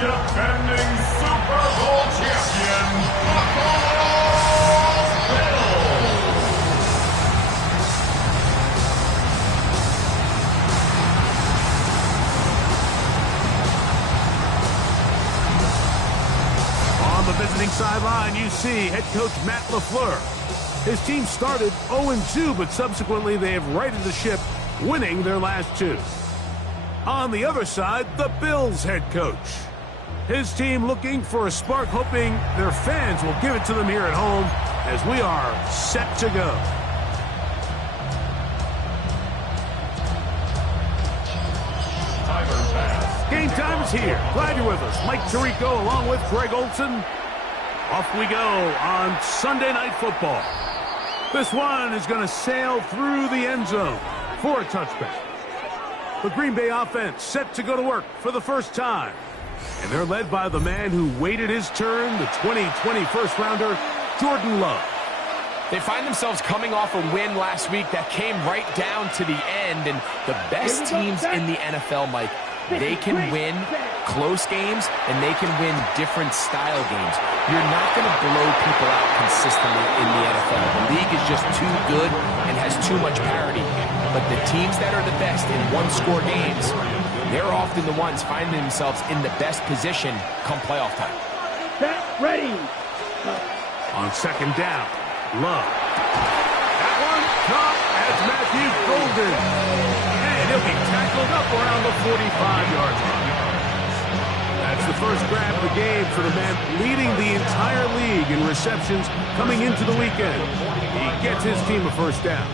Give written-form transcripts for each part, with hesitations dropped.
defending Super Bowl champion, Buffalo Bills. On the visiting sideline, you see head coach Matt LaFleur. His team started 0-2, but subsequently they have righted the ship, winning their last two. On the other side, the Bills head coach. His team looking for a spark, hoping their fans will give it to them here at home as we are set to go. Game time is here. Glad you're with us. Mike Tirico along with Greg Olson. Off we go on Sunday Night Football. This one is going to sail through the end zone for a touchback. The Green Bay offense set to go to work for the first time. And they're led by the man who waited his turn, the 2020 first-rounder, Jordan Love. They find themselves coming off a win last week that came right down to the end. And the best teams in the NFL, Mike, they can win close games and they can win different style games. You're not going to blow people out consistently in the NFL. The league is just too good and has too much parity. But the teams that are the best in one-score games, they're often the ones finding themselves in the best position come playoff time. Set, ready. On second down, Love. That one caught as Matthew Golden. And he'll be tackled up around the 45-yard line. That's the first grab of the game for the man leading the entire league in receptions coming into the weekend. He gets his team a first down.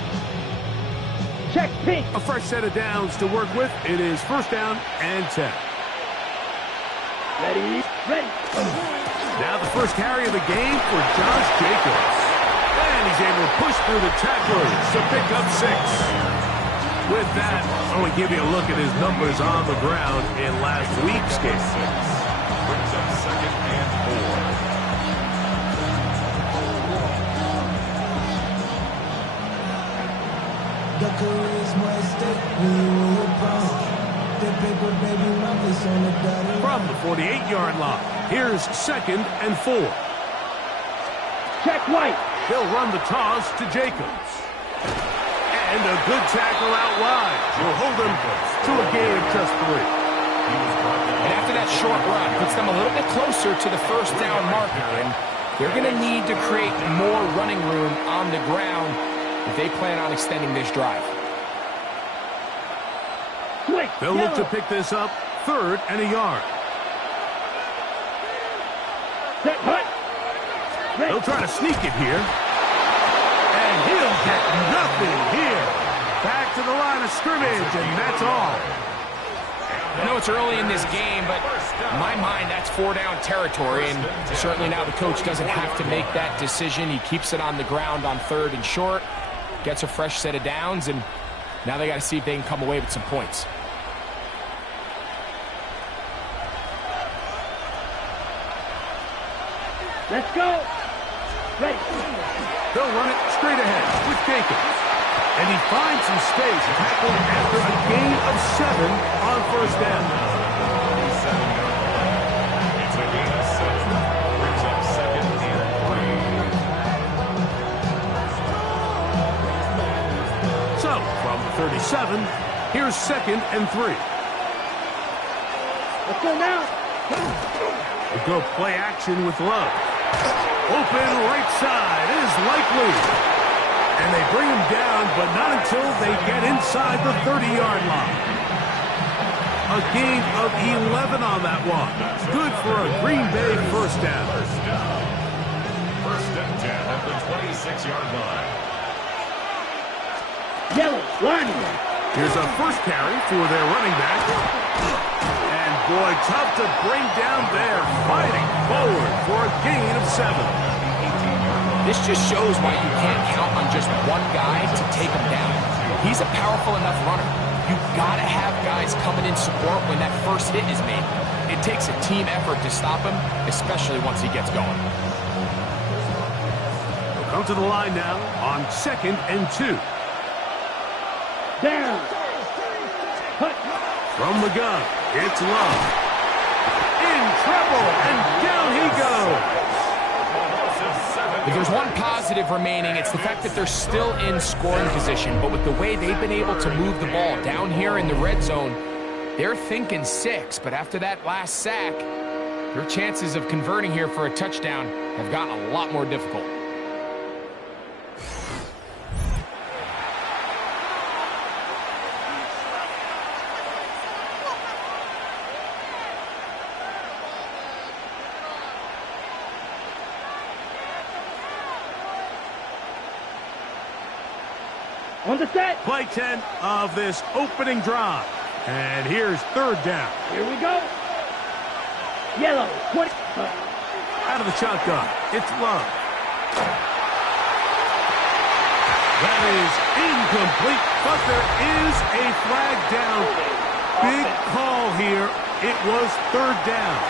Check pitch. A fresh set of downs to work with. It is first down and 10. Ready, ready. Now the first carry of the game for Josh Jacobs. And he's able to push through the tacklers to pick up 6. With that, I want to give you a look at his numbers on the ground in last week's game. Brings up second and 4. From the 48-yard line, here's second and 4. Check white. He'll run the toss to Jacobs. And a good tackle out wide will hold him to a gain of just 3. And after that short run, puts them a little bit closer to the first down marker. And they're going to need to create more running room on the ground if they plan on extending this drive. They'll look to pick this up, third and a yard. Set, hut. They'll try to sneak it here. And he'll get nothing here. Back to the line of scrimmage, and that's all. I know it's early in this game, but in my mind, that's 4-down territory. And certainly now the coach doesn't have to make that decision. He keeps it on the ground on third and short, gets a fresh set of downs, and now they got to see if they can come away with some points. Let's go. Ready. They'll run it straight ahead with Jacobs. And he finds some space, tackled after a gain of 7 on first down. It's a gain of 7. Brings up second and 3. So, from the 37, here's second and 3. Let's go now. We'll go play action with Love. Open right side is likely. And they bring him down, but not until they get inside the 30-yard line. A gain of 11 on that one. Good for a Green Bay first down. First and 10 at the 26-yard line. Yellow, line. Here's a first carry for their running back. And boy, tough to bring down there, fighting forward for a gain of 7. This just shows why you can't count on just one guy to take him down. He's a powerful enough runner. You've got to have guys coming in support when that first hit is made. It takes a team effort to stop him, especially once he gets going. They'll come to the line now on second and 2. Down. Hut. From the gun, it's Love. in trouble, and down he goes. If there's one positive remaining, it's the fact that they're still in scoring position. But with the way they've been able to move the ball down here in the red zone, they're thinking 6. But after that last sack, their chances of converting here for a touchdown have gotten a lot more difficult. On the set. Play 10 of this opening drive. And here's third down. Here we go. Yellow. 20. Out of the shotgun, it's Love. That is incomplete, but there is a flag down. Big call here. It was third down.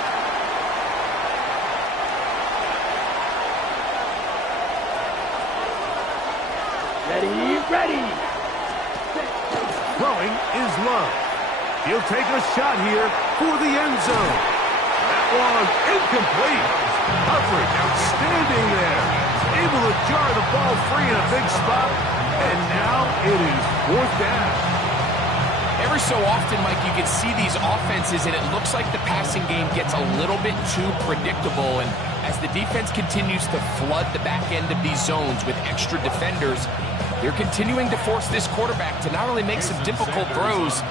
Ready. Throwing is Love. He'll take a shot here for the end zone. That was incomplete. Humphrey outstanding there. Able to jar the ball free in a big spot. And now it is fourth down. Every so often, Mike, you can see these offenses, and it looks like the passing game gets a little bit too predictable. And as the defense continues to flood the back end of these zones with extra defenders, they're continuing to force this quarterback to not only make some difficult throws,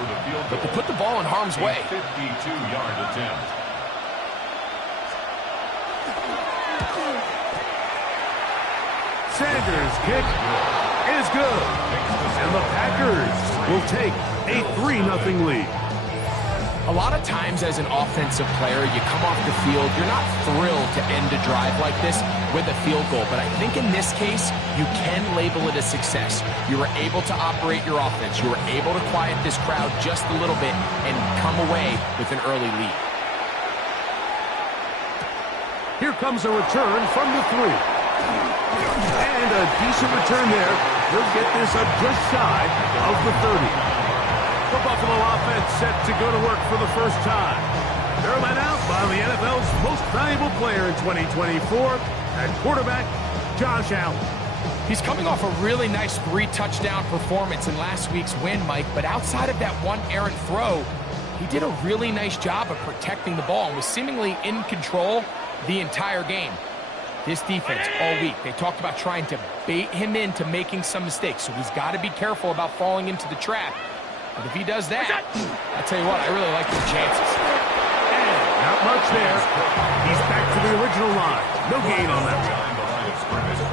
but to put the ball in harm's way. 52-yard attempt. Sanders' kick is good. And the Packers will take a 3-0 lead. A lot of times as an offensive player, you come off the field, you're not thrilled to end a drive like this with a field goal. But I think in this case, you can label it a success. You were able to operate your offense. You were able to quiet this crowd just a little bit and come away with an early lead. Here comes a return from the 3. And a decent return there. He'll get this up just shy of the 30. The Buffalo offense set to go to work for the first time. They're led out by the NFL's most valuable player in 2024, at quarterback, Josh Allen. He's coming off a really nice 3-touchdown performance in last week's win, Mike, but outside of that one errant throw, he did a really nice job of protecting the ball and was seemingly in control the entire game. This defense all week, they talked about trying to bait him into making some mistakes, so he's got to be careful about falling into the trap. But if he does that, I tell you what, I really like his chances. And not much there. He's back to the original line. No gain on that. Behind the line of scrimmage.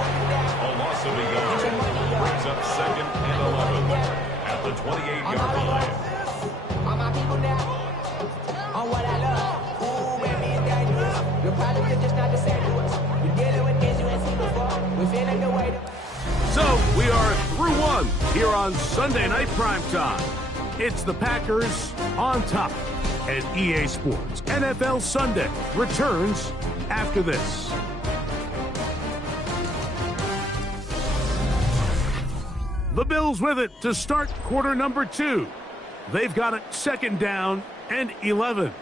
A loss of a yard. Brings up 2nd and 11 at the 28-yard line. All my people now, on what I love. Ooh, baby, it's dangerous. Your problem is just not the same to us. We're dealing with things you ain't seen before. We're feeling the way. So we are through one here on Sunday Night Primetime. It's the Packers on top, and EA Sports NFL Sunday returns after this. The Bills with it to start quarter number 2. They've got it 2nd down and 11.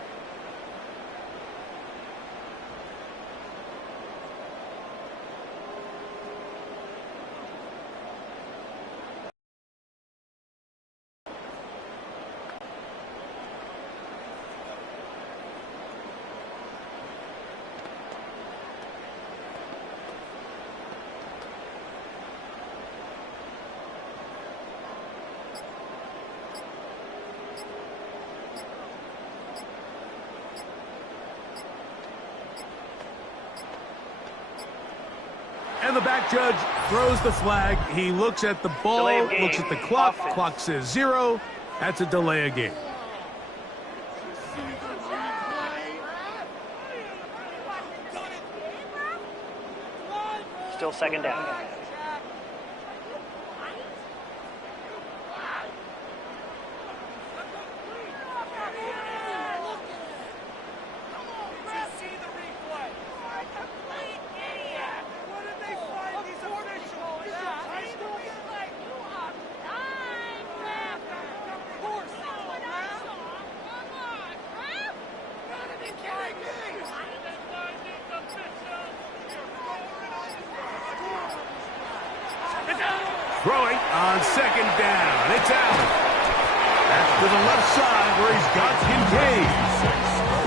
And the back judge throws the flag. He looks at the ball, looks at the clock. Clock says 0. That's a delay of game. Still 2nd down. on second down. It's Allen. That's to the left side where he's got Kincaid.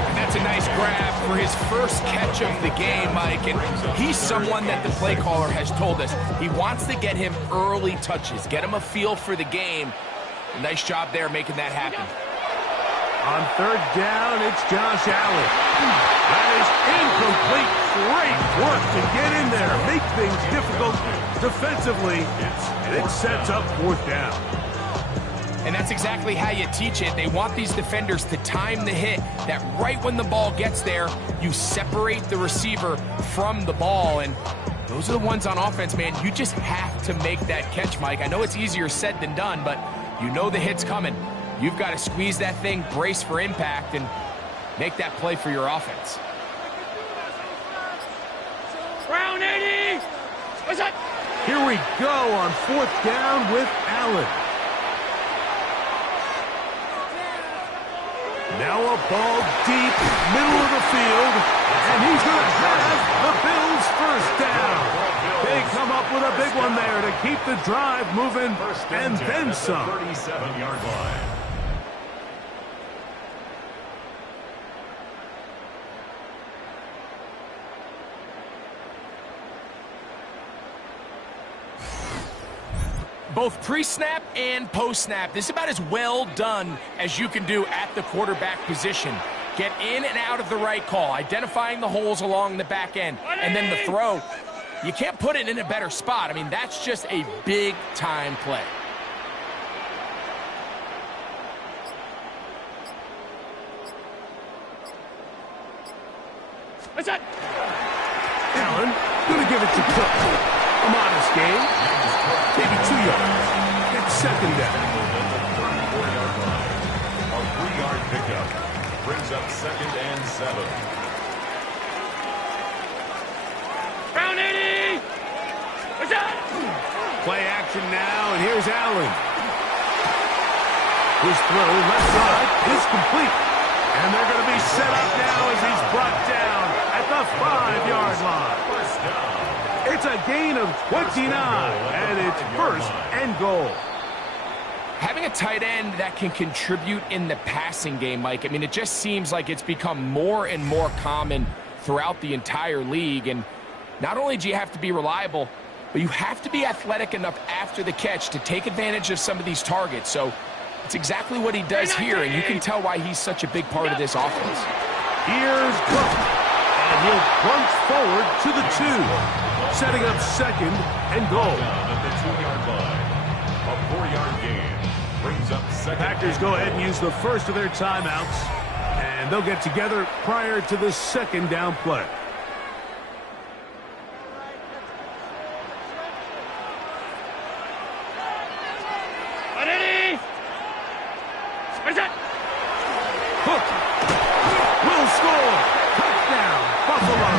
And that's a nice grab for his first catch of the game, Mike. And he's someone that the play caller has told us he wants to get him early touches, get him a feel for the game. Nice job there making that happen. On third down, it's Josh Allen. That is incomplete. Great work to get in there, make things difficult defensively, and it sets up fourth down. And that's exactly how you teach it. They want these defenders to time the hit, that right when the ball gets there, you separate the receiver from the ball. And those are the ones on offense, man. You just have to make that catch, Mike. I know it's easier said than done, but you know the hit's coming. You've got to squeeze that thing, brace for impact, and make that play for your offense. Round 80! What's that? Here we go on fourth down with Allen. Now a ball deep, middle of the field, and he's going to have the Bills first down. They come up with a big one there to keep the drive moving, and then some. 37-yard line. Both pre-snap and post-snap, this is about as well done as you can do at the quarterback position. Get in and out of the right call, identifying the holes along the back end, and then the throw. You can't put it in a better spot. I mean, that's just a big-time play. What's that? Allen going to give it to Cook. A modest game. Maybe 2 yards. It's second down. A 3-yard pickup brings up 2nd and 7. Round 80! What's that? Play action now, and here's Allen. His throw left side is complete. And they're going to be set up now as he's brought down at the 5-yard line. First down. It's a gain of 29, and it's first and goal. Having a tight end that can contribute in the passing game, Mike, I mean, it just seems like it's become more and more common throughout the entire league. And not only do you have to be reliable, but you have to be athletic enough after the catch to take advantage of some of these targets. So it's exactly what he does here, and you can tell why he's such a big part of this offense. Here's Cook, and he'll plunge forward to the 2, setting up second and goal. Down at the 2-yard line. A 4-yard gain brings up 2nd. Packers go ahead and use the first of their timeouts, and they'll get together prior to the second down play. What's that? Cook will score. Touchdown, Buffalo.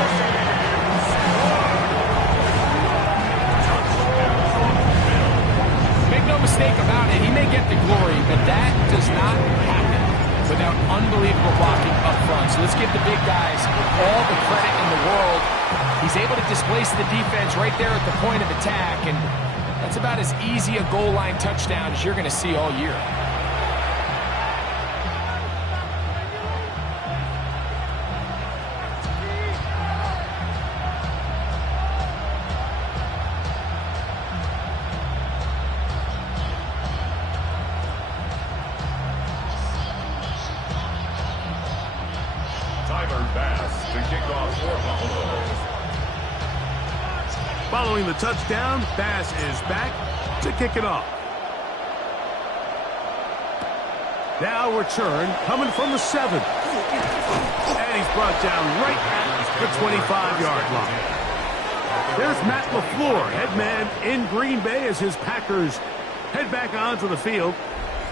Make no mistake about it, he may get the glory, but that does not happen without unbelievable blocking up front. So let's give the big guys all the credit in the world. He's able to displace the defense right there at the point of attack, and that's about as easy a goal line touchdown as you're going to see all year. Following the touchdown, Bass is back to kick it off. Now return coming from the 7. And he's brought down right at the 25-yard line. There's Matt LaFleur, head man in Green Bay as his Packers head back onto the field.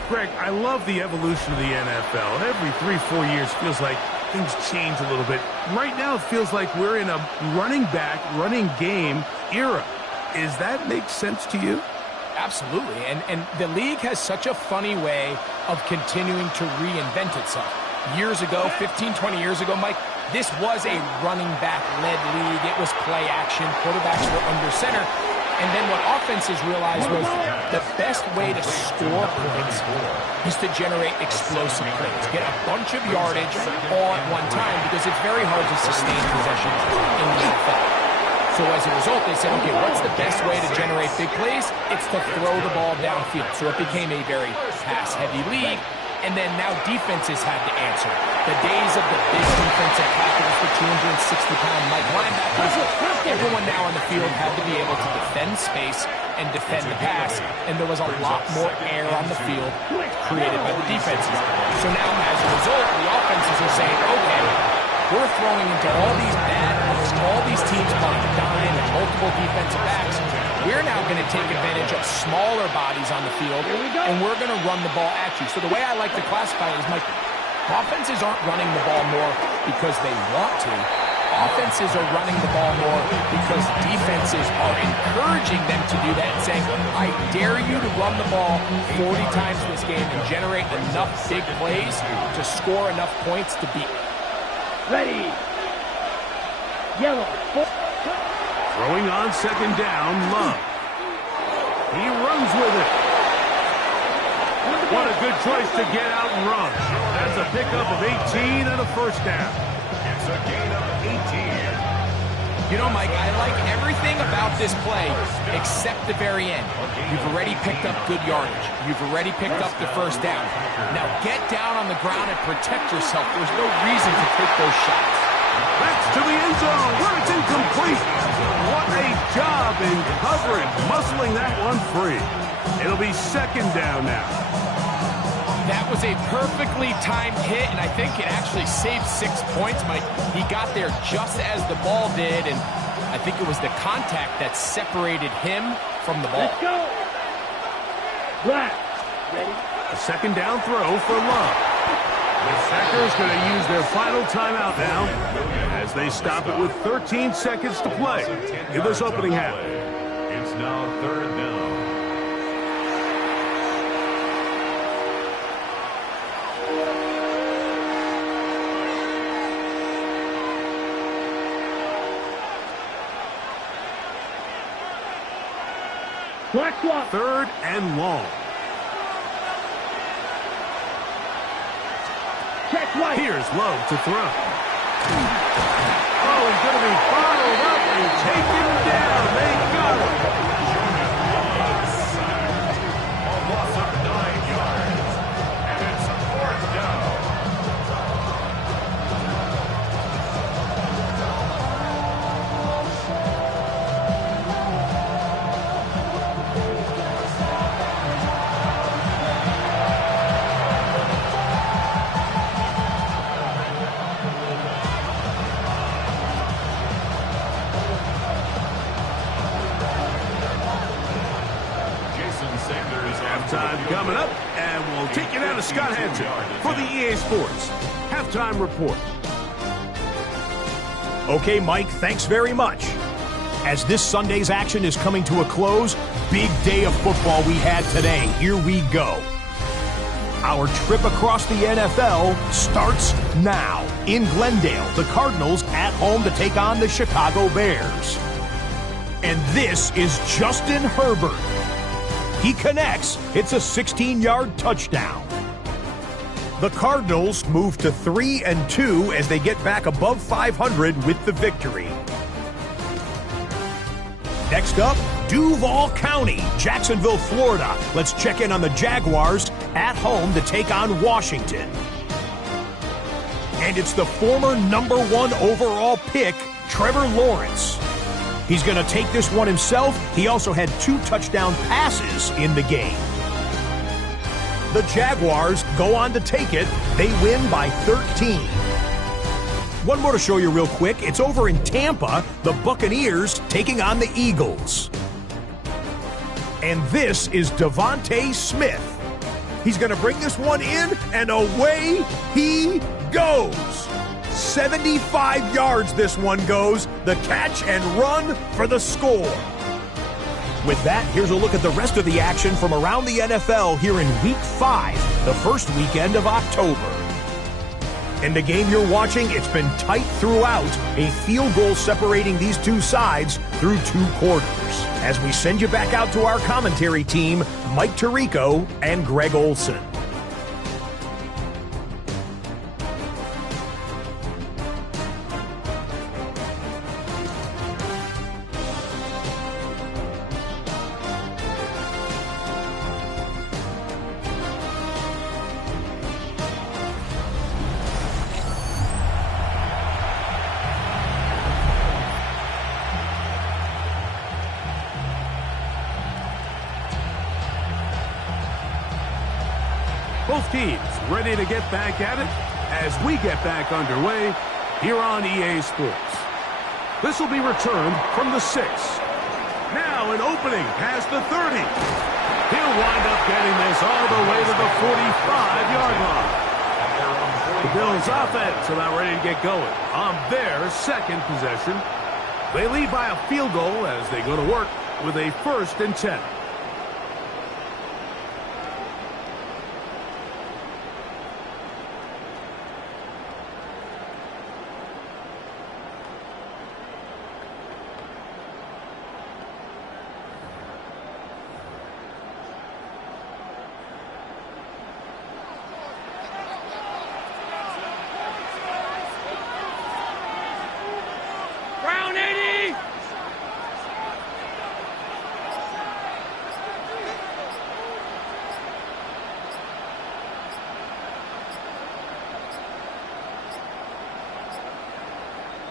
Greg, I love the evolution of the NFL. Every 3-4 years feels like things change a little bit. Right now it feels like we're in a running back, running game era. Is that make sense to you? Absolutely, and the league has such a funny way of continuing to reinvent itself. Years ago, 15, 20 years ago, Mike, this was a running back-led league. It was play action. Quarterbacks were under center. And then what offenses realized was the best way to score points is to generate explosive plays. Get a bunch of yardage all at one time because it's very hard to sustain possessions in the NFL. So as a result, they said, okay, what's the best way to generate big plays? It's to throw the ball downfield. So it became a very pass-heavy league. And then now defenses had to answer. The days of the big defensive tackles, the 260-pound Mike linebackers, everyone now on the field had to be able to defend space and defend the pass, and there was a lot more air on the field created by the defenses. So now, as a result, the offenses are saying, okay, we're throwing into all these bad looks, all these teams playing dime and multiple defensive backs. We're now going to take advantage of smaller bodies on the field, and we're going to run the ball at you. So the way I like to classify it is, Mike, offenses aren't running the ball more because they want to. Offenses are running the ball more because defenses are encouraging them to do that and saying, I dare you to run the ball 40 times this game and generate enough big plays to score enough points to beat. Ready. Yellow. Throwing on second down, Love. He runs with it. What a good choice to get out and run. That's a pickup of 18 and a first down. It's a gain of 18. You know, Mike, I like everything about this play except the very end. You've already picked up good yardage. You've already picked up the first down. Now get down on the ground and protect yourself. There's no reason to take those shots. That's to the end zone where it's incomplete. What a job in covering, muscling that one free. It'll be second down now. That was a perfectly timed hit, and I think it actually saved 6 points, Mike. He got there just as the ball did, and I think it was the contact that separated him from the ball. Let's go. Black. Ready. A second down throw for Love. The Packers going to use their final timeout now as they stop it with 13 seconds to play in this opening half. It's now third down. Black swap. Third and long. Check white. Here's Love to throw. Oh, he's going to be bottled up and taken down. They got him. A loss of 9 yards. And it's fourth down. Halftime coming up, and we'll take you down to Scott Hanson for the EA Sports Halftime Report. Okay, Mike, thanks very much. As this Sunday's action is coming to a close, big day of football we had today. Here we go. Our trip across the NFL starts now. In Glendale, the Cardinals at home to take on the Chicago Bears. And this is Justin Herbert. He connects. It's a 16-yard touchdown. The Cardinals move to 3-2 as they get back above 500 with the victory. Next up, Duval County, Jacksonville, Florida. Let's check in on the Jaguars at home to take on Washington. And it's the former #1 overall pick, Trevor Lawrence. He's going to take this one himself. He also had 2 touchdown passes in the game. The Jaguars go on to take it. They win by 13. One more to show you real quick. It's over in Tampa, the Buccaneers taking on the Eagles. And this is Devontae Smith. He's going to bring this one in, and away he goes. 75 yards this one goes. The catch and run for the score. With that, here's a look at the rest of the action from around the NFL here in Week 5, the first weekend of October. In the game you're watching, it's been tight throughout, a field goal separating these two sides through 2 quarters. As we send you back out to our commentary team, Mike Tirico and Greg Olson. Both teams ready to get back at it as we get back underway here on EA Sports. This will be returned from the 6. Now an opening past the 30. He'll wind up getting this all the way to the 45-yard line. The Bills offense about ready to get going on their second possession. They lead by a field goal as they go to work with a 1st and 10.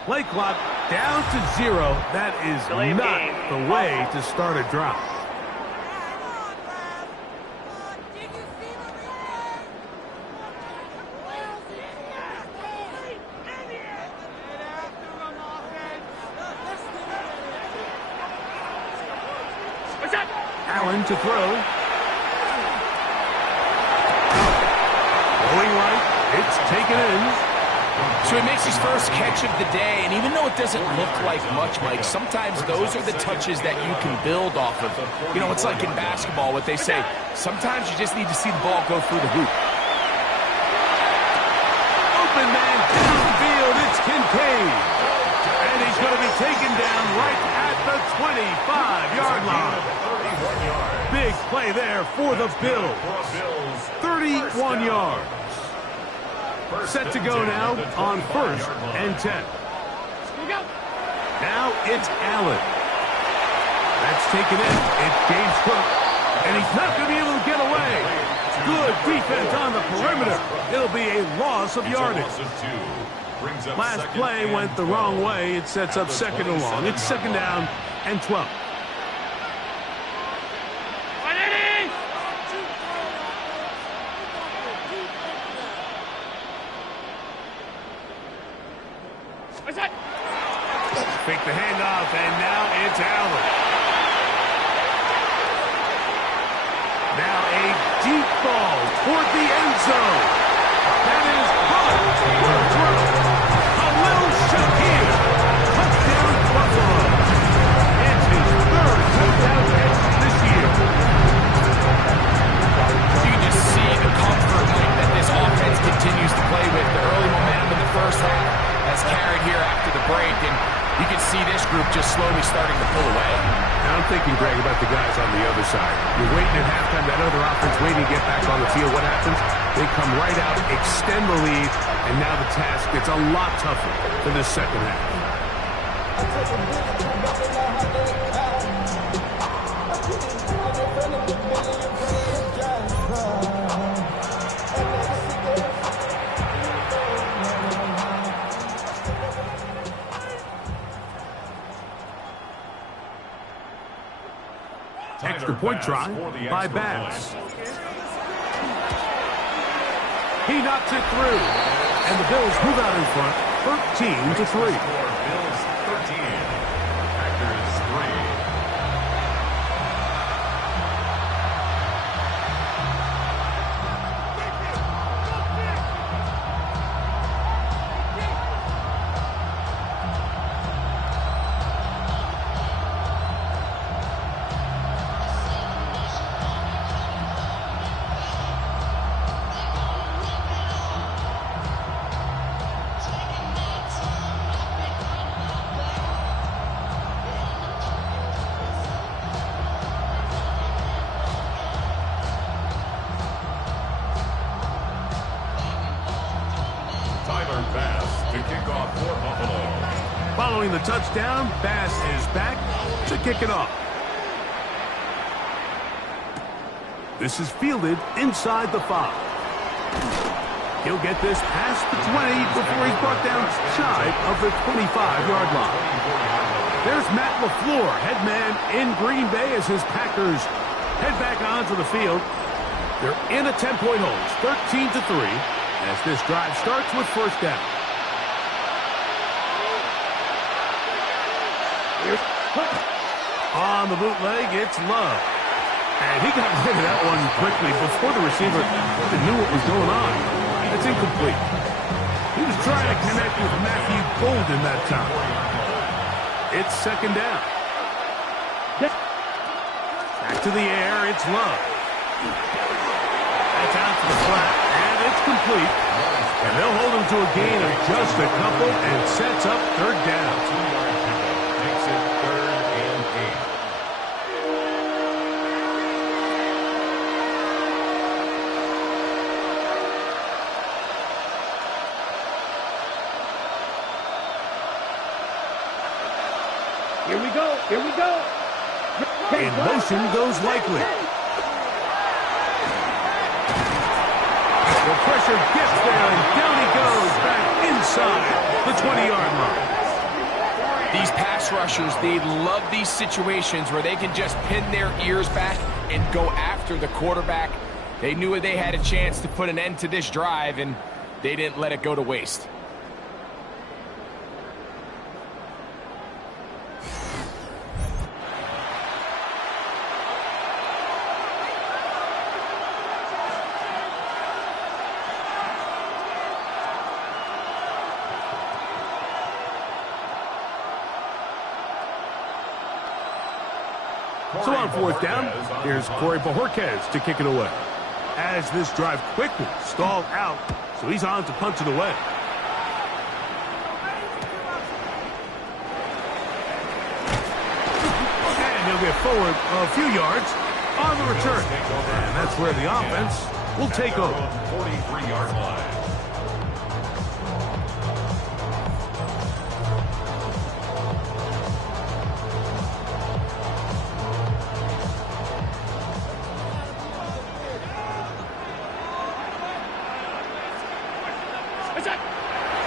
Play clock down to 0. That is not the way to start a drive. Allen to throw. Going right. It's taken in. So he makes his first catch of the day, and even though it doesn't look like much, Mike, sometimes those are the touches that you can build off of. You know, it's like in basketball, what they say, sometimes you just need to see the ball go through the hoop. Open man downfield, it's Kincaid. And he's going to be taken down right at the 25-yard line. Big play there for the Bills. 31 yards. Set to go now on 1st and 10. Now it's Allen. That's taken in. It's James Cook. And he's not going to be able to get away. Good defense on the perimeter. It'll be a loss of yardage. Last play went the wrong way. It sets up 2nd and long. It's 2nd down and 12. Fake the handoff, and now it's Allen. Now a deep ball toward the end zone. That is caught for a throw. Khalil Shakir. Touchdown Buffalo. It's his 3rd touchdown catch this year. You can just see the comfort, Mike, that this offense continues to play with. The early momentum in the first half has carried here after the break, and you can see this group just slowly starting to pull away. Now I'm thinking, Greg, about the guys on the other side. You're waiting at halftime, that other offense waiting to get back on the field. What happens? They come right out, extend the lead, and now the task gets a lot tougher for the second half. Extra point try by Bass. He knocks it through. And the Bills move out in front, 13-3. Bills 13, Packers 3. Following the touchdown, Bass is back to kick it off. This is fielded inside the 5. He'll get this past the 20 before he's brought down shy of the 25-yard line. There's Matt LaFleur, head man in Green Bay as his Packers head back onto the field. They're in a 10-point hole, 13-3, as this drive starts with first down. On the bootleg, it's Love. And he got rid of that one quickly before the receiver knew what was going on. It's incomplete. He was trying to connect with Matthew Golden that time. It's second down. Back to the air, it's Love. That's out to the flat, and it's complete. And they'll hold him to a gain of just a couple and sets up third down. 2-yard pickup makes it 3rd and 8. Here we go. Here we go. In motion goes Likely. The pressure gets there, and down he goes back inside the 20-yard line. These pass rushers, they love these situations where they can just pin their ears back and go after the quarterback. They knew they had a chance to put an end to this drive, and they didn't let it go to waste. So on fourth down, here's Corey Bojorquez to kick it away. As this drive quickly stalled out, so he's on to punch it away. And he'll get forward a few yards on the return. And that's where the offense will take over. 43-yard line.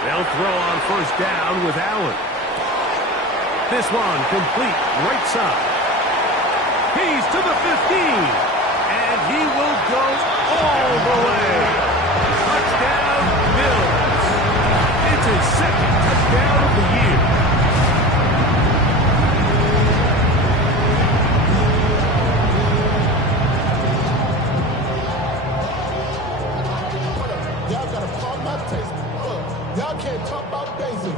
They'll throw on first down with Allen. This one complete right side. He's to the 15. And he will go all the way. Touchdown, Bills. It's his second touchdown of the year. Y'all gotta pump my taste. Y'all can't talk about basic.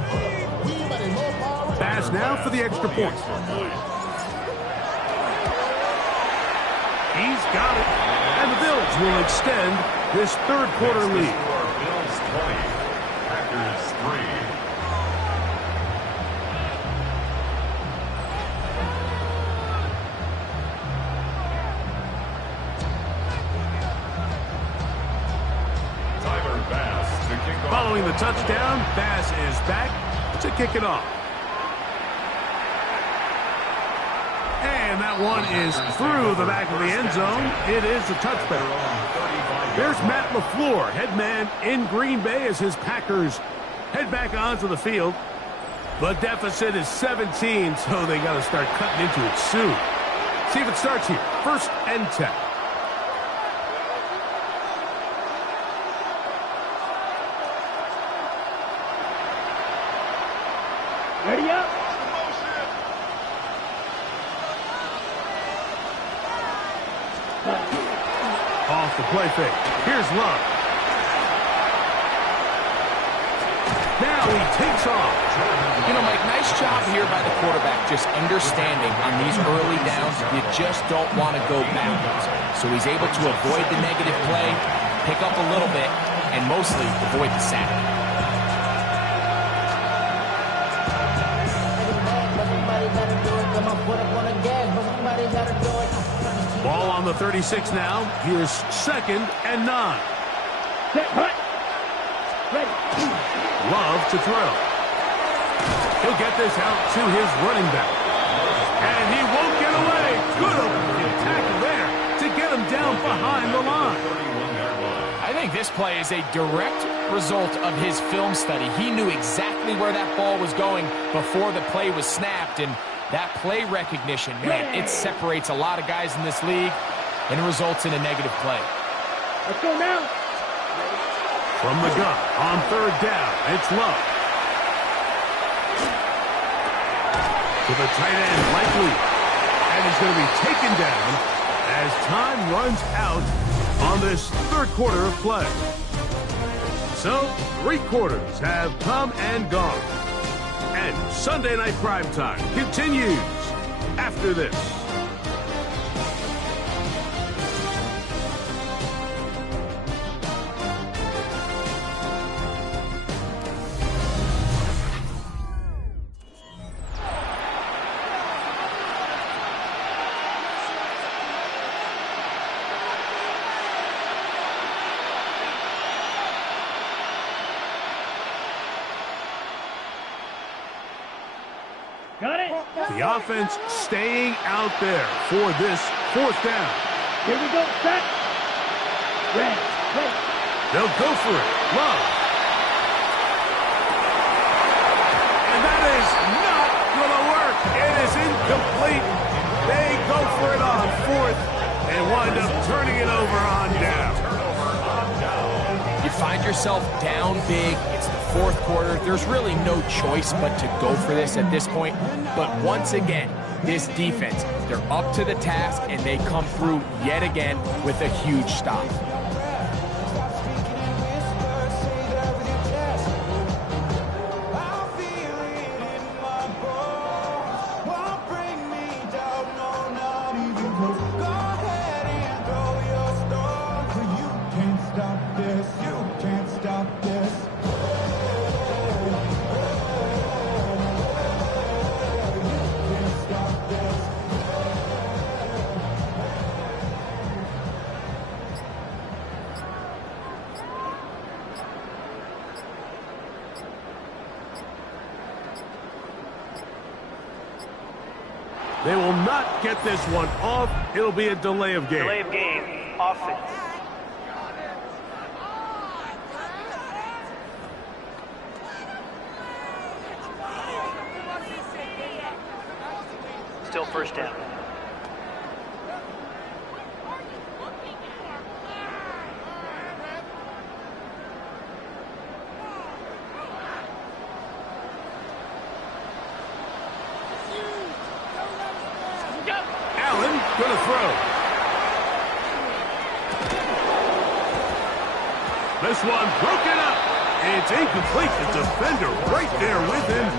Pass now for the extra point. He's got it. And the Bills will extend this third quarter lead. Bills 20, Packers 3. Following the touchdown, Bass is back to kick it off. And that one is through the back of the end zone. It is a touchback. There's Matt LaFleur, head man in Green Bay as his Packers head back onto the field. The deficit is 17, so they got to start cutting into it soon. See if it starts here. 1st and 10. Ready up. Off the play fake. Here's Love. Now he takes off. You know, Mike, nice job here by the quarterback, just understanding on these early downs, you just don't want to go backwards. So he's able to avoid the negative play, pick up a little bit, and mostly avoid the sack. Ball on the 36 now. Here's 2nd and 9. Set, hut. Ready. Love to throw. He'll get this out to his running back. And he won't get away. Good open tackle there to get him down behind the line. I think this play is a direct result of his film study. He knew exactly where that ball was going before the play was snapped, and that play recognition, man, it separates a lot of guys in this league and results in a negative play. Let's go now. From the gun on third down, it's Love. To the tight end, likely. And he's going to be taken down as time runs out on this third quarter of play. So, 3 quarters have come and gone. And Sunday Night Primetime continues after this. Got it. The offense staying out there for this 4th down. Here we go. Set. Red. Wait. They'll go for it. Love. And that is not going to work. It is incomplete. They go for it on 4th and wind up turning it over on down. You find yourself down big. It's the 4th quarter. There's really no choice but to go for this at this point. But once again, this defense, they're up to the task, and they come through yet again with a huge stop. They will not get this one off. It'll be a delay of game. Delay of game. Offense. Still first down. Allen going to throw. This one broken up. It's incomplete. The defender right there with him.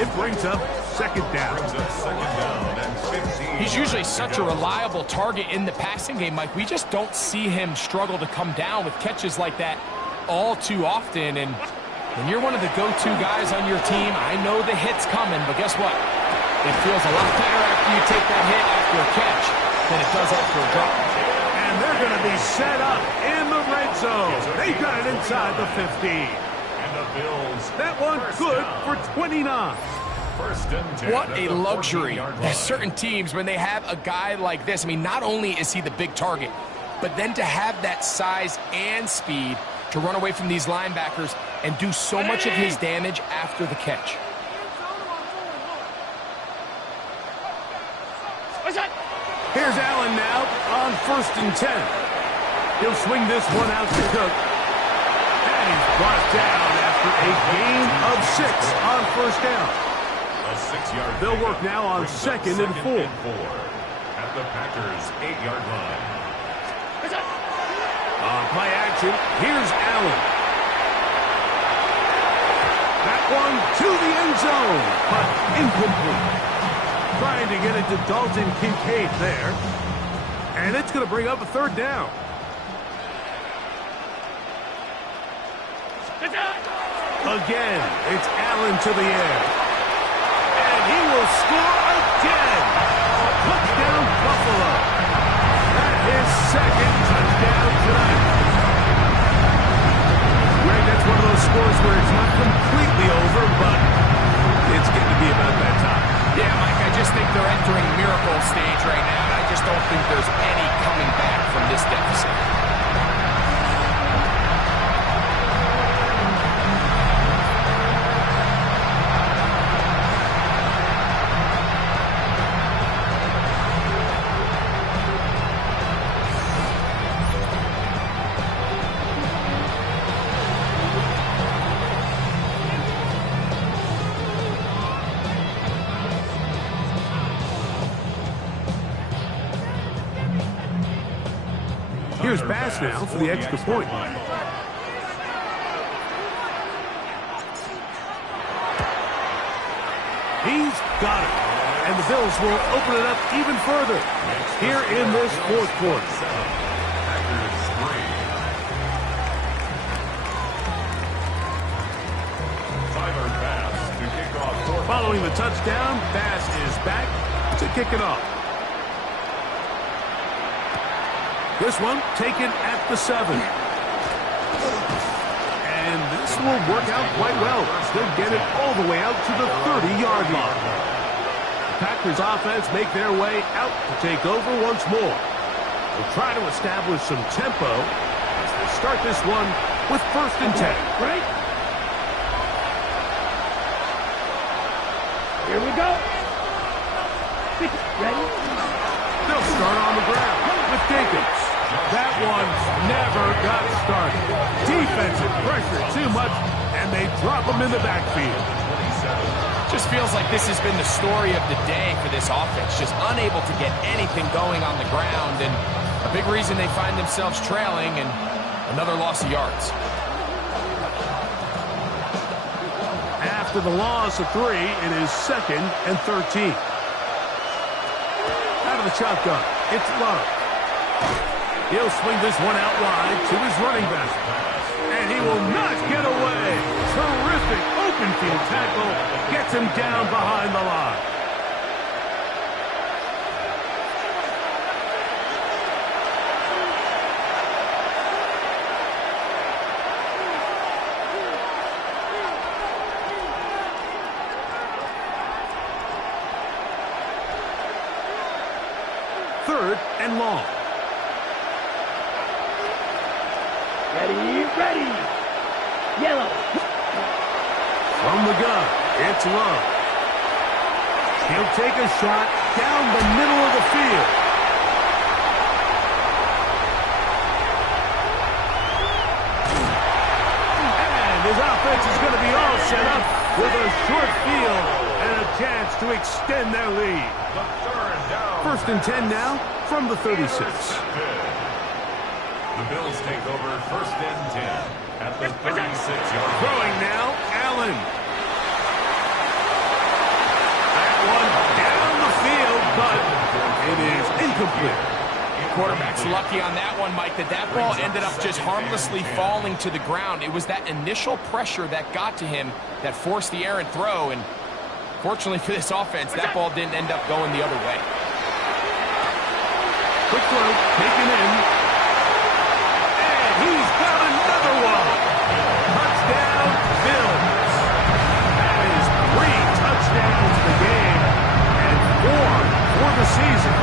It brings up 2nd down. He's usually such a reliable target in the passing game, Mike. We just don't see him struggle to come down with catches like that all too often. And when you're one of the go-to guys on your team, I know the hit's coming, but guess what? It feels a lot better after you take that hit after a catch than it does after a drop. And they're going to be set up in the red zone. They got it inside the 15. And the Bills. That one good for 29. What a luxury. There's certain teams, when they have a guy like this, I mean, not only is he the big target, but then to have that size and speed to run away from these linebackers and do so much of his damage after the catch. Here's Allen now on 1st and 10. He'll swing this one out to Cook. And he's brought down after a gain of 6 on 1st down. A 6-yard. They'll work now on 2nd and 4. At the Packers' 8-yard line. On play action, here's Allen. That one to the end zone, but incomplete. Trying to get it to Dalton Kincaid there. And it's going to bring up a 3rd down. Again, it's Allen to the air. And he will score again. Touchdown, Buffalo. That is 2nd touchdown tonight. Greg, that's one of those scores where it's not completely over, but Here's Bass now for the extra point. He's got it. And the Bills will open it up even further here in this fourth quarter. Following the touchdown, Bass is back to kick it off. This one taken at the 7. And this will work out quite well. They'll get it all the way out to the 30-yard line. The Packers offense make their way out to take over once more. They'll try to establish some tempo as they start this one with 1st and 10. Right? Here we go. Ready? They'll start on the ground with Jenkins. That one never got started. Defensive pressure too much, and they drop him in the backfield. Just feels like this has been the story of the day for this offense. Just unable to get anything going on the ground, and a big reason they find themselves trailing and another loss of yards. After the loss of 3, it is 2nd and 13. Out of the shotgun, it's Love. He'll swing this one out wide to his running back. And he will not get away. Terrific open field tackle gets him down behind the line. Third and long. Ready. Yellow. From the gun, it's Love. He'll take a shot down the middle of the field. And his offense is going to be all set up with a short field and a chance to extend their lead. 1st and 10 now from the 36. The Bills take over 1st and 10 at the 36-yard. Throwing now, Allen. That one down the field, but it is incomplete. Quarterback's lucky on that one, Mike, that ball ended up just harmlessly falling to the ground. It was that initial pressure that got to him that forced the errant throw, and fortunately for this offense, that ball didn't end up going the other way. Quick throw, taken in. And he's got another one. Touchdown, Bills. That is 3 touchdowns in the game and 4 for the season.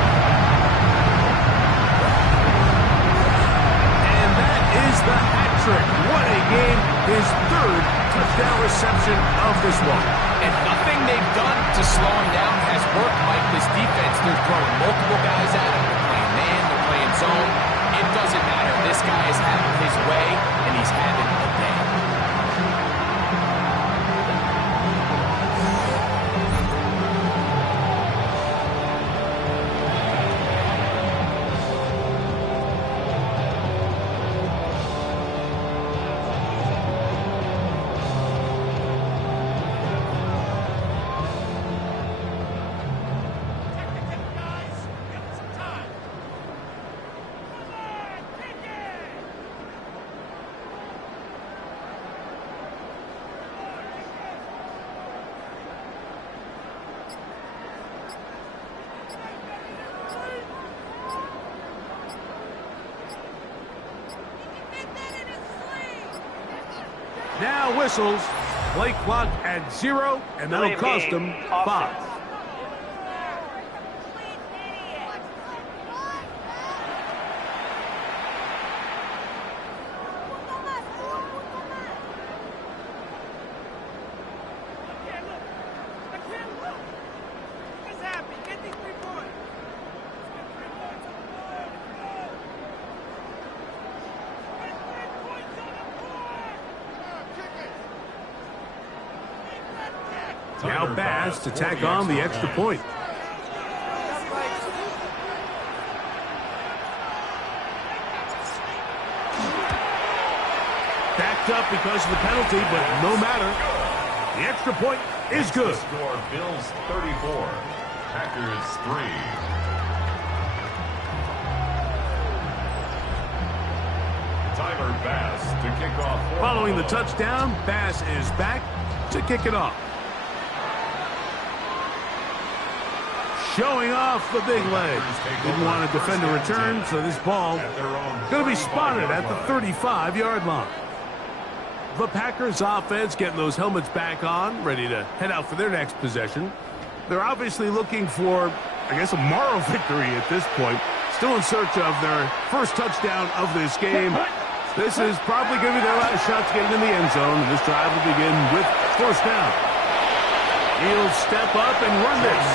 And that is the hat trick. What a game. His 3rd touchdown reception of this one. And nothing they've done to slow him down has worked, Mike. This defense, they're throwing multiple guys at him. They're playing man, they're playing zone. It doesn't matter. This guy is having his way, and he's having a day. Now whistles. Play clock at 0, and that'll cost them 5. Now Bass to tack on the extra point. backed up because of the penalty, but no matter. The extra point is good. Score Bills 34, Packers 3. Tyler Bass to kick off. Following the touchdown, Bass is back to kick it off. Showing off the big leg. Didn't want to defend a return, so this ball going to be spotted at the 35-yard line. The Packers offense getting those helmets back on, ready to head out for their next possession. They're obviously looking for, I guess, a moral victory at this point. Still in search of their first touchdown of this game. This is probably going to be their last shot to get in the end zone, and this drive will begin with first down. He'll step up and run this.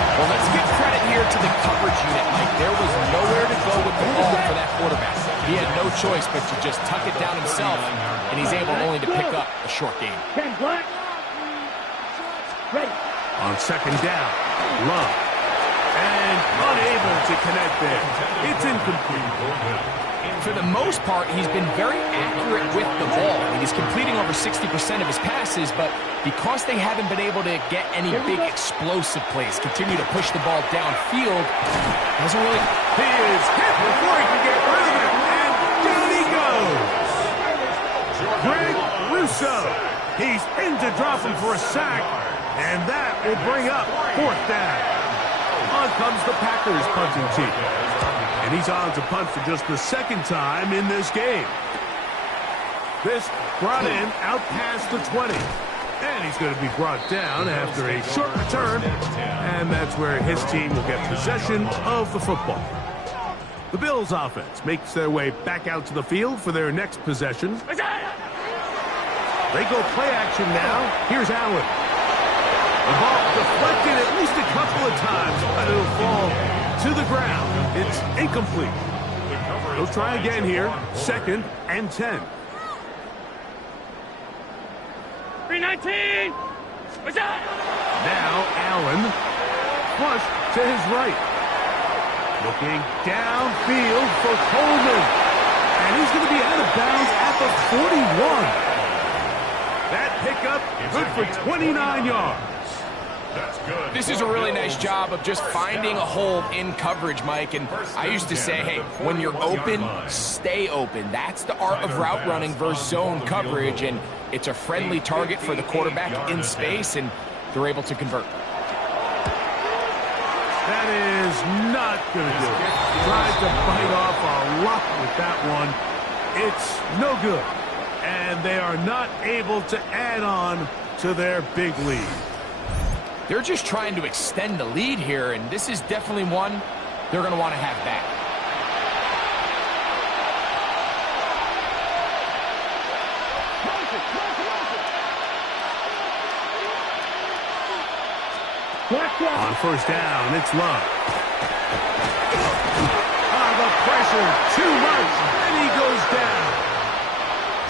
Well, let's give credit here to the coverage unit, Mike. There was nowhere to go with the ball for that quarterback. He had no choice but to just tuck it down himself, and he's able only to pick up a short gain. Ready. On second down, Love. And unable to connect there. It's incomplete. For the most part, he's been very accurate with the ball. I mean, he's completing over 60% of his passes, but because they haven't been able to get any big explosive plays, continue to push the ball downfield, doesn't really... He is hit before he can get rid of it, and down he goes. Greg Rousseau. He's in to drop him for a sack, and that will bring up fourth down. On comes the Packers punting team. And he's on to punt for just the second time in this game. This brought in out past the 20. And he's going to be brought down after a short return. And that's where his team will get possession of the football. The Bills offense makes their way back out to the field for their next possession. They go play action now. Here's Allen. The ball deflected at least a couple of times, but it'll fall to the ground. It's incomplete. They'll try again here. Second and 10. 319. Now Allen. Flush to his right. Looking downfield for Coleman. And he's going to be out of bounds at the 41. That pickup good for 29 yards. That's good. This is a really nice job of just finding a hole in coverage, Mike. And I used to say, hey, when you're open, stay open. That's the art of route running versus zone coverage. And it's a friendly target for the quarterback in space, and they're able to convert. That is not going to do it. Tried to bite off a lot with that one. It's no good. And they are not able to add on to their big lead. They're just trying to extend the lead here, and this is definitely one they're going to want to have back. On first down, it's Love. The pressure, too much, and he goes down.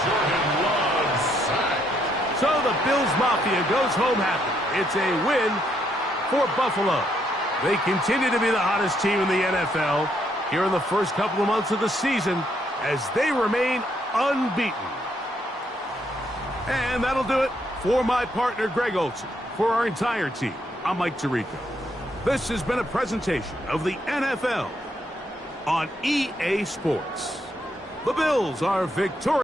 Jordan Love sacked. So the Bills Mafia goes home happy. It's a win for Buffalo. They continue to be the hottest team in the NFL here in the first couple of months of the season as they remain unbeaten. And that'll do it for my partner, Greg Olsen. For our entire team, I'm Mike Tirico. This has been a presentation of the NFL on EA Sports. The Bills are victorious.